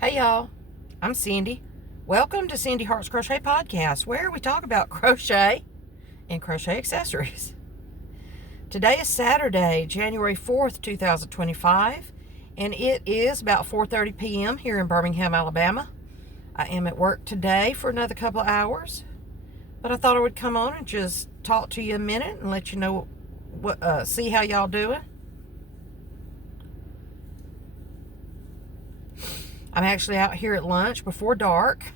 Hey y'all, I'm Cindy. Welcome to Cindy Hart's Crochet Podcast, where we talk about crochet and crochet accessories. Today is Saturday, January 4th, 2025, and it is about 4:30 p.m. here in Birmingham, Alabama. I am at work today for another couple of hours, but I thought I would come on and just talk to you a minute and let you know see how y'all doing. I'm actually out here at lunch before dark.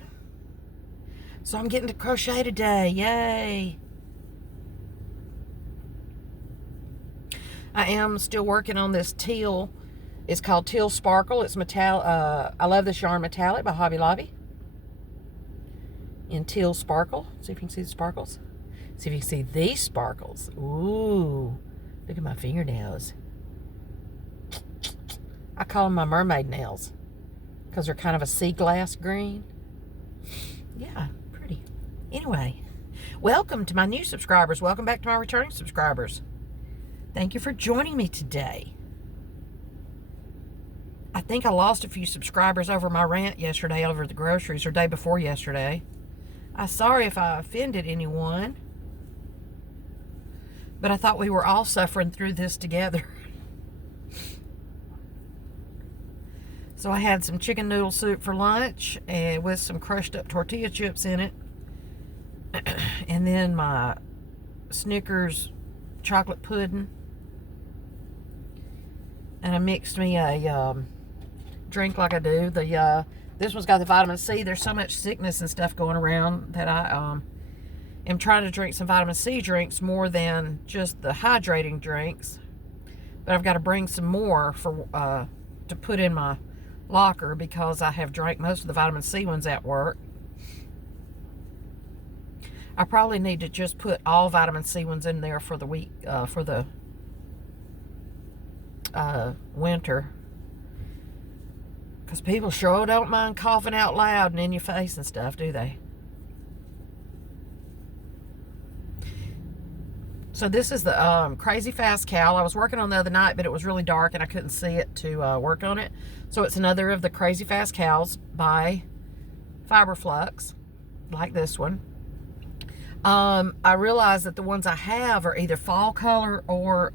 So I'm getting to crochet today. Yay. I am still working on this teal. It's called Teal Sparkle. It's metallic. I love this yarn metallic by Hobby Lobby. In Teal Sparkle. See if you can see the sparkles. See if you can see these sparkles. Ooh. Look at my fingernails. I call them my mermaid nails, because they're kind of a sea glass green. Yeah, pretty. Anyway, welcome to my new subscribers. Welcome back to my returning subscribers. Thank you for joining me today. I think I lost a few subscribers over my rant yesterday over the groceries, or day before yesterday. I'm sorry if I offended anyone, but I thought we were all suffering through this together. So I had some chicken noodle soup for lunch and with some crushed up tortilla chips in it. And then my Snickers chocolate pudding. And I mixed me a drink like I do. This one's got the vitamin C. There's so much sickness and stuff going around that I am trying to drink some vitamin C drinks more than just the hydrating drinks. But I've got to bring some more for to put in my locker, because I have drank most of the vitamin C ones at work. I probably need to just put all vitamin C ones in there for the week, for the winter, because people sure don't mind coughing out loud and in your face and stuff, do they? So this is the Crazy Fast Cowl. I was working on the other night, but it was really dark and I couldn't see it to work on it. So it's another of the Crazy Fast Cowls by Fiberflux, like this one. I realize that the ones I have are either fall color or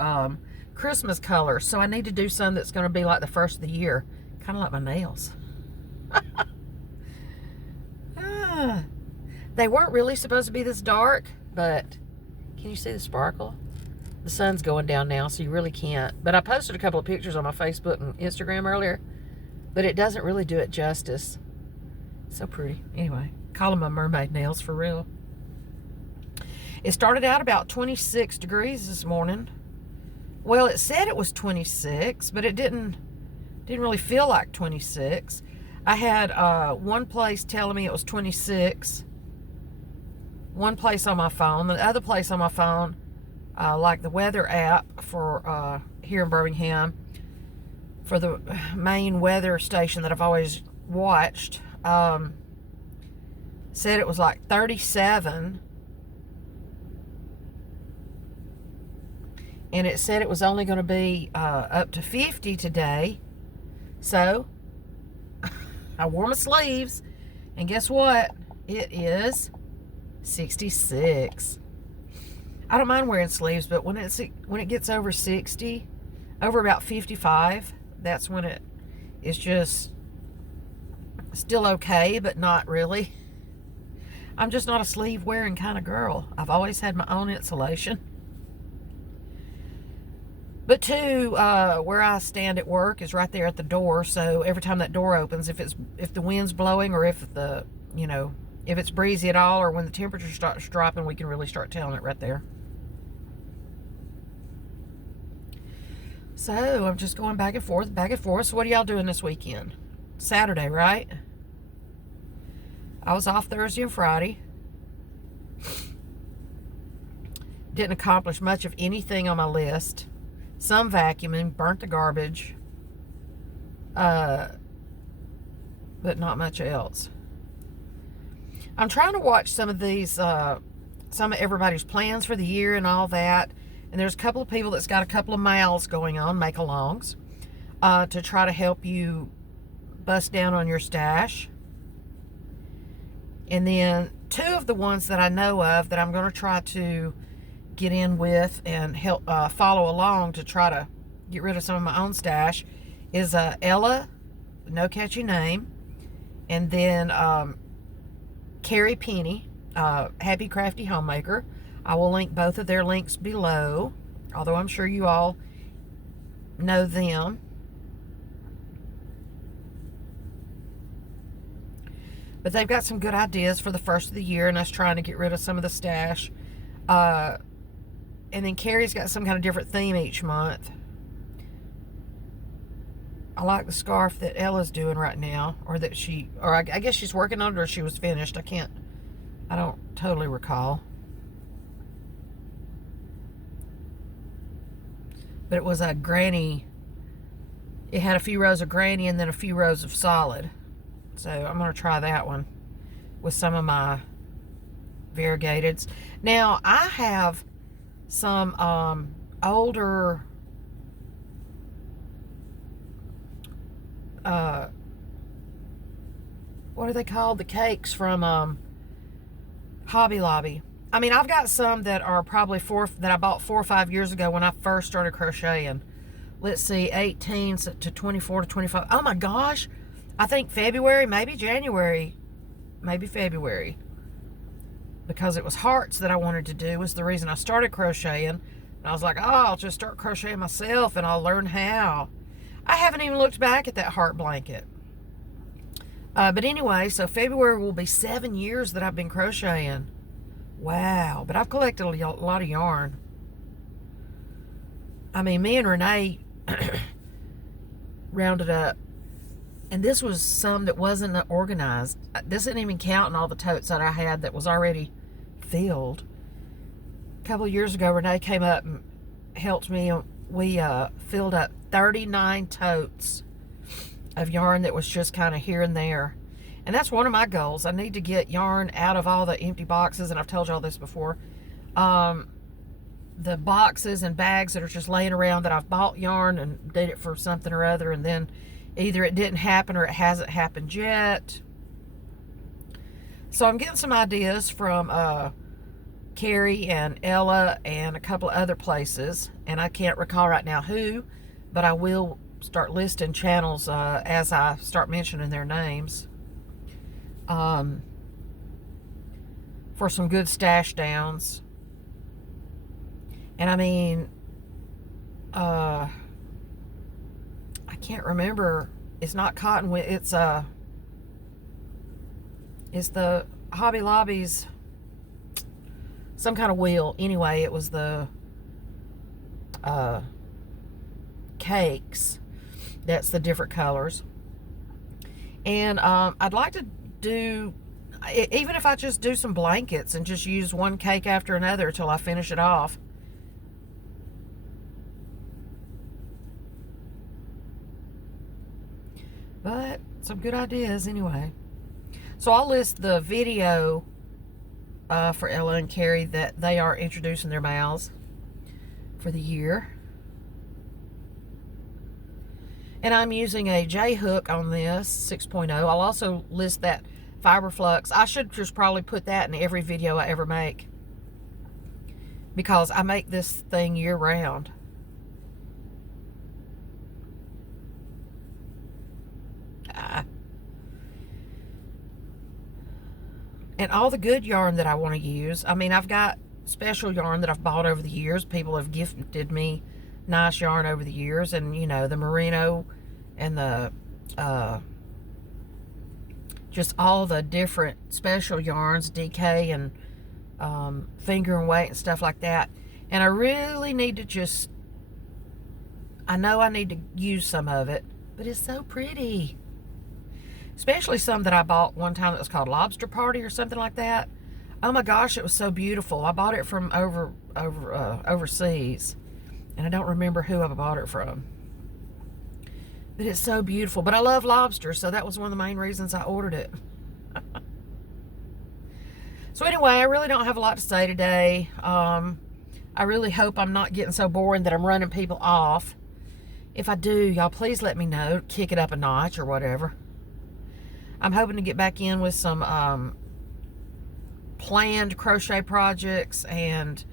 Christmas color. So I need to do some that's going to be like the first of the year. Kind of like my nails. They weren't really supposed to be this dark, but can you see the sparkle? The sun's going down now, so you really can't. But I posted a couple of pictures on my Facebook and Instagram earlier, but it doesn't really do it justice. So pretty. Anyway, call them my mermaid nails for real. It started out about 26 degrees this morning. Well, it said it was 26, but it didn't really feel like 26. I had one place telling me it was 26. One place on my phone. The other place on my phone, like the weather app for here in Birmingham, for the main weather station that I've always watched, said it was like 37. And it said it was only going to be up to 50 today. So I wore my sleeves, and guess what? It is 66. I don't mind wearing sleeves, but when it gets over 60, over about 55, that's when it is just still okay, but not really. I'm just not a sleeve wearing kind of girl. I've always had my own insulation. But too, where I stand at work is right there at the door, so every time that door opens, if the wind's blowing, or if if it's breezy at all, or when the temperature starts dropping, we can really start telling it right there. So I'm just going back and forth, back and forth. So what are y'all doing this weekend? Saturday, right? I was off Thursday and Friday. Didn't accomplish much of anything on my list. Some vacuuming, burnt the garbage, but not much else. I'm trying to watch some of these, some of everybody's plans for the year and all that. And there's a couple of people that's got a couple of miles going on, make-alongs, to try to help you bust down on your stash. And then 2 of the ones that I know of that I'm going to try to get in with and help follow along to try to get rid of some of my own stash is Ella, no catchy name, and then Carrie Penny, Happy Crafty Homemaker. I will link both of their links below, although I'm sure you all know them. But they've got some good ideas for the first of the year, and us trying to get rid of some of the stash. And then Carrie's got some kind of different theme each month. I like the scarf that Ella's doing right now, or that I guess she's working on it, or she was finished. I don't totally recall. But it was a granny. It had a few rows of granny and then a few rows of solid. So I'm going to try that one with some of my variegateds. Now, I have some older what are they called? The cakes from Hobby Lobby. I mean, I've got some that are probably that I bought 4 or 5 years ago when I first started crocheting. Let's see, 18 to 24 to 25. Oh my gosh. I think February, maybe January, maybe February. Because it was hearts that I wanted to do was the reason I started crocheting. And I was like, oh, I'll just start crocheting myself and I'll learn how. I haven't even looked back at that heart blanket. But anyway, so February will be 7 years that I've been crocheting. Wow. But I've collected a lot of yarn. I mean, me and Renee rounded up. And this was some that wasn't organized. This isn't even counting all the totes that I had that was already filled. A couple of years ago, Renee came up and helped me. We filled up 39 totes of yarn that was just kind of here and there. And that's one of my goals. I need to get yarn out of all the empty boxes, and I've told y'all this before. The boxes and bags that are just laying around that I've bought yarn and did it for something or other, and then either it didn't happen or it hasn't happened yet. So I'm getting some ideas from Carrie and Ella and a couple of other places. And I can't recall right now who, but I will start listing channels as I start mentioning their names. For some good stash downs. And I mean, I can't remember. It's not cottonwood. It's the Hobby Lobby's some kind of wheel. Anyway, it was the cakes. That's the different colors. And I'd like to do, even if I just do some blankets and just use one cake after another till I finish it off. But some good ideas anyway. So I'll list the video for Ella and Carrie that they are introducing their mouths for the year. And I'm using a J hook on this 6.0. I'll also list that fiber flux. I should just probably put that in every video I ever make, because I make this thing year round. And all the good yarn that I want to use. I mean, I've got special yarn that I've bought over the years. People have gifted me nice yarn over the years. And, you know, the merino and the, just all the different special yarns, DK and finger and weight and stuff like that. And I really need to just, I know I need to use some of it, but it's so pretty. Especially some that I bought one time that was called Lobster Party or something like that. Oh my gosh, it was so beautiful. I bought it from overseas. And I don't remember who I bought it from. But it's so beautiful. But I love lobster, so that was one of the main reasons I ordered it. So anyway, I really don't have a lot to say today. I really hope I'm not getting so boring that I'm running people off. If I do, y'all please let me know. Kick it up a notch or whatever. I'm hoping to get back in with some planned crochet projects and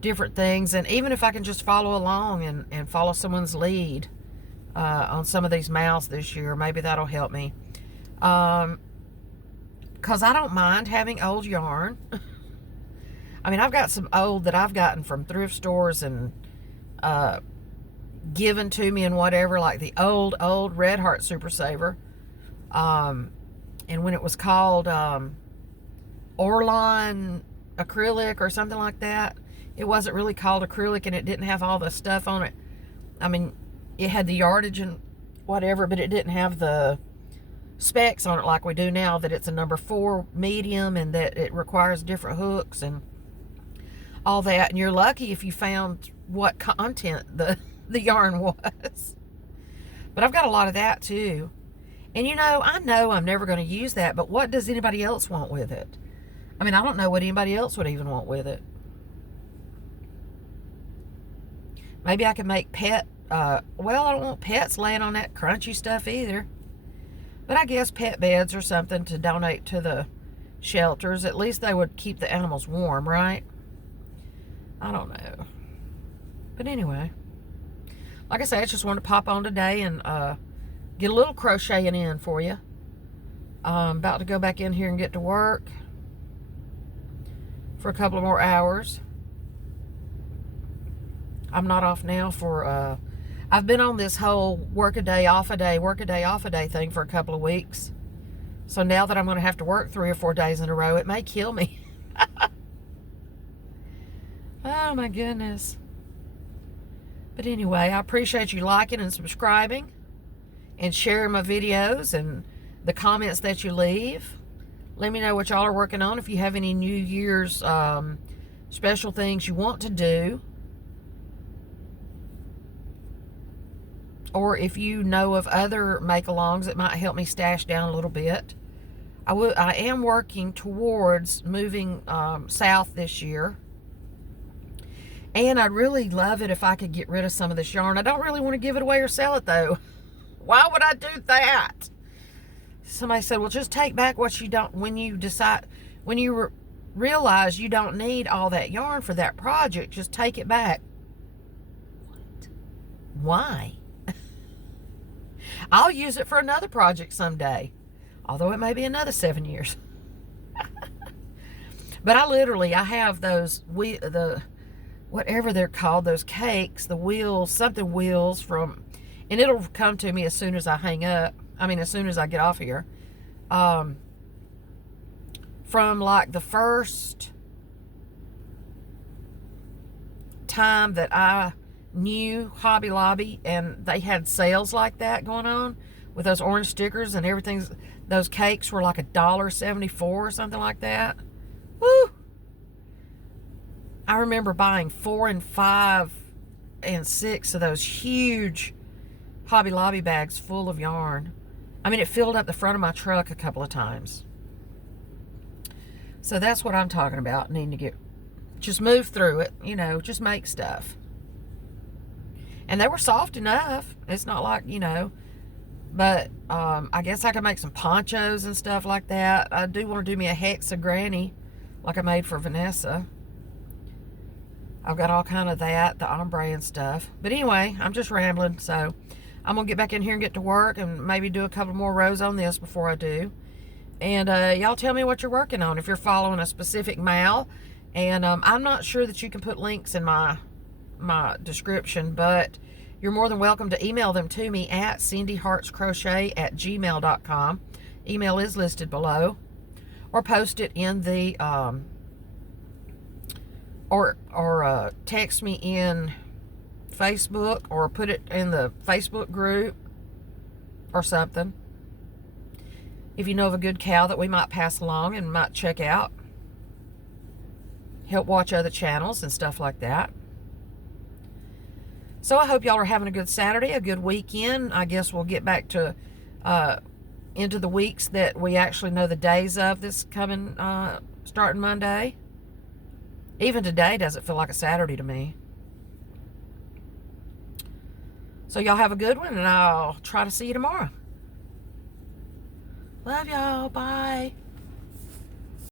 different things. And even if I can just follow along and follow someone's lead on some of these mouths this year, maybe that'll help me. Because I don't mind having old yarn. I mean, I've got some old that I've gotten from thrift stores and given to me and whatever, like the old Red Heart Super Saver. And when it was called Orlon acrylic or something like that, it wasn't really called acrylic, and it didn't have all the stuff on it. I mean, it had the yardage and whatever, but it didn't have the specs on it like we do now, that it's a number 4 medium and that it requires different hooks and all that. And you're lucky if you found what content the yarn was. But I've got a lot of that too. And I know I'm never going to use that, but what does anybody else want with it? I mean, I don't know what anybody else would even want with it. Maybe I could make pet, well, I don't want pets laying on that crunchy stuff either. But I guess pet beds or something to donate to the shelters. At least they would keep the animals warm, right? I don't know. But anyway, like I said, I just wanted to pop on today and get a little crocheting in for you. I'm about to go back in here and get to work for a couple of more hours. I'm not off now for, I've been on this whole work a day, off a day, work a day, off a day thing for a couple of weeks. So now that I'm going to have to work 3 or 4 days in a row, it may kill me. Oh my goodness. But anyway, I appreciate you liking and subscribing and sharing my videos and the comments that you leave. Let me know what y'all are working on. If you have any New Year's special things you want to do, or if you know of other make-alongs that might help me stash down a little bit. I am working towards moving south this year. And I'd really love it if I could get rid of some of this yarn. I don't really want to give it away or sell it, though. Why would I do that? Somebody said, well, just take back what you don't, when you realize you don't need all that yarn for that project, just take it back. What? Why? I'll use it for another project someday, although it may be another 7 years. But I have those, whatever they're called, those cakes, the wheels, something wheels from, and it'll come to me as soon as I hang up. I mean, as soon as I get off here. From like the first time that I knew Hobby Lobby and they had sales like that going on with those orange stickers and everything. Those cakes were like $1.74 or something like that. Woo! I remember buying 4 and 5 and 6 of those huge Hobby Lobby bags full of yarn. I mean, it filled up the front of my truck a couple of times. So that's what I'm talking about. Needing to just move through it, just make stuff. And they were soft enough. It's not like, but I guess I could make some ponchos and stuff like that. I do want to do me a Hexa Granny like I made for Vanessa. I've got all kind of that, the ombre and stuff. But anyway, I'm just rambling, so I'm going to get back in here and get to work and maybe do a couple more rows on this before I do. And y'all tell me what you're working on, if you're following a specific mal. And I'm not sure that you can put links in my description, but you're more than welcome to email them to me at cindyheartscrochet@gmail.com. Email is listed below. Or post it in the or text me in Facebook, or put it in the Facebook group or something. If you know of a good cow that we might pass along and might check out. Help watch other channels and stuff like that. So I hope y'all are having a good Saturday, a good weekend. I guess we'll get back to into the weeks that we actually know the days of this coming, starting Monday. Even today doesn't feel like a Saturday to me. So y'all have a good one, and I'll try to see you tomorrow. Love y'all. Bye.